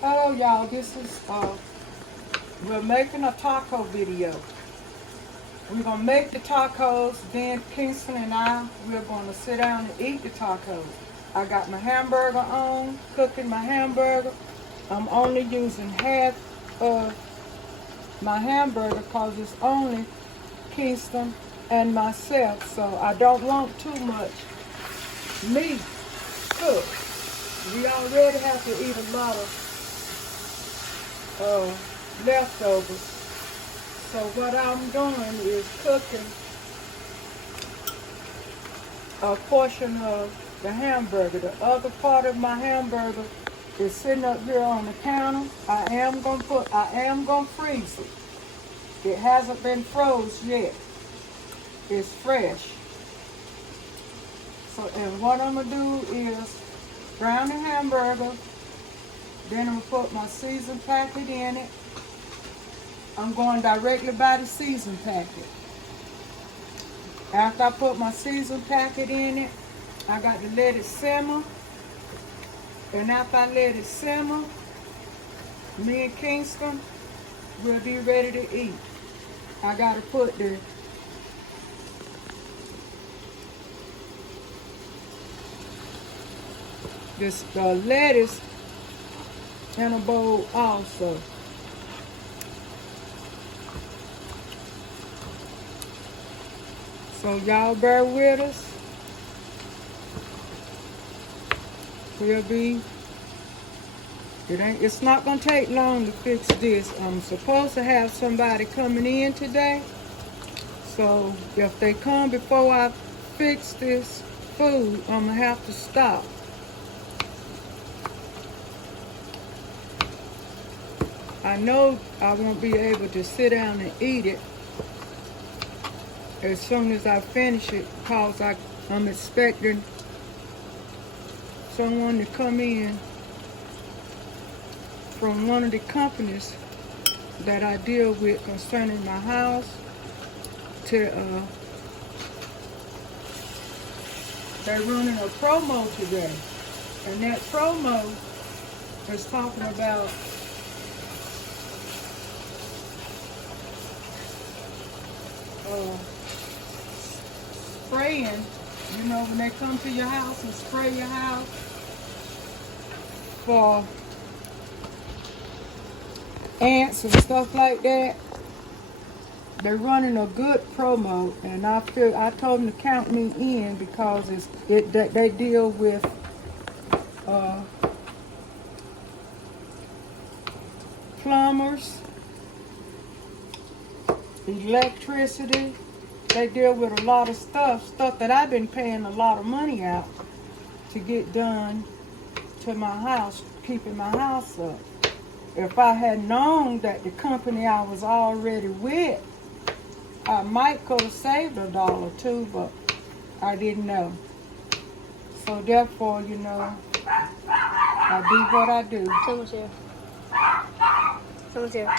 Oh, y'all, this is, we're making a taco video. We're going to make the tacos, then Kingston and we're going to sit down and eat the tacos. I got my hamburger on, cooking my hamburger. I'm only using half of my hamburger because it's only Kingston and myself, so I don't want too much meat cooked. We already have to eat a lot of leftovers. So what I'm doing is cooking a portion of the hamburger. The other part of my hamburger is sitting up here on the counter. I am gonna freeze it. It hasn't been froze yet. It's fresh. So, and what I'm gonna do is brown the hamburger. Then I'm gonna put my season packet in it. I'm going directly by the season packet. After I put my season packet in it, I got to let it simmer. And after I let it simmer, me and Kingston will be ready to eat. I got to put the lettuce in a bowl also. So y'all bear with us. It's not gonna take long to fix this. I'm supposed to have somebody coming in today. So if they come before I fix this food, I'm gonna have to stop. I know I won't be able to sit down and eat it as soon as I finish it because I'm expecting someone to come in from one of the companies that I deal with concerning my house they're running a promo today, and that promo is talking about spraying, when they come to your house and spray your house for ants and stuff like that. They're running a good promo, and I told them to count me in because they deal with plumbers, electricity. They deal with a lot of stuff that I've been paying a lot of money out to get done to my house, keeping my house up. If I had known that the company I was already with, I might could have saved $1 or $2, but I didn't know. So therefore, I do what I do. Someone's here. Someone's here.